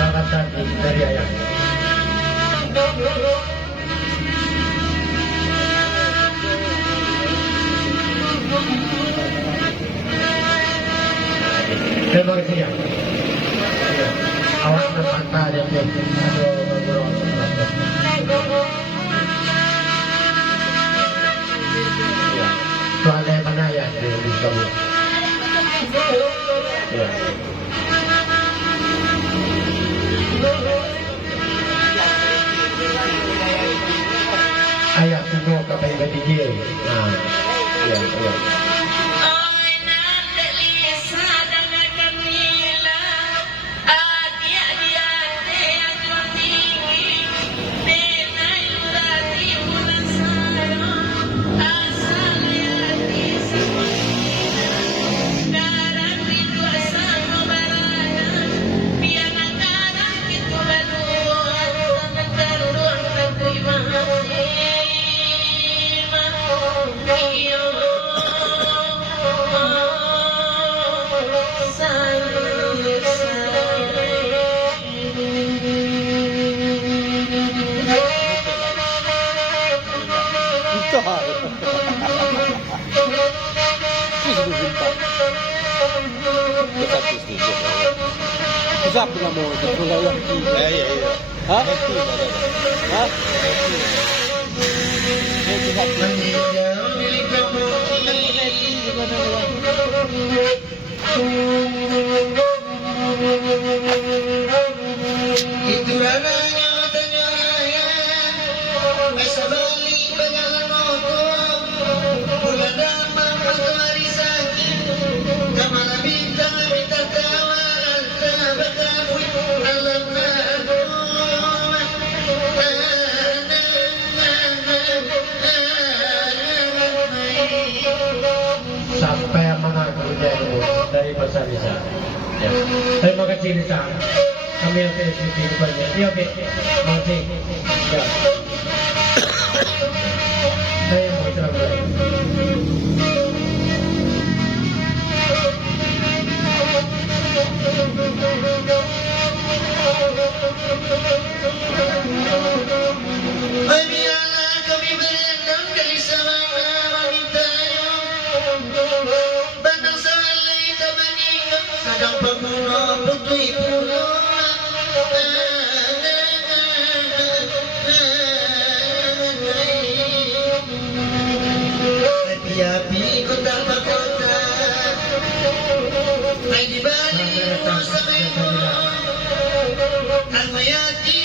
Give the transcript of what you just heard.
Sangat cantik dari ayahnya. Terima kasih ya. Awak berpantah dan soalnya mana ya di kamu? Ya. Ayah semua kapai bagi dia. Nah, ya, ya. Sabi nga mo, tulad lang dito. Iya. Ha? Ha? Itulah nyatanya sa balik pagkakamoto bulan damang pagkawari sa akin kamalabit kami tatawaran tabatapoy alam na ako Sampai mana kerjaan dari Pasar Lisa. Ya. Terima kasih Lisa. Kami yang PSBB banyak. Iya, oke. Makasih. Ya. Saya mau cerita. Ay biarlah kami berendam dari sama wanita batang salay kabaning sadang pagmuno putoy puno api-api kota pakota ay di balik mo sa may mo ang mayati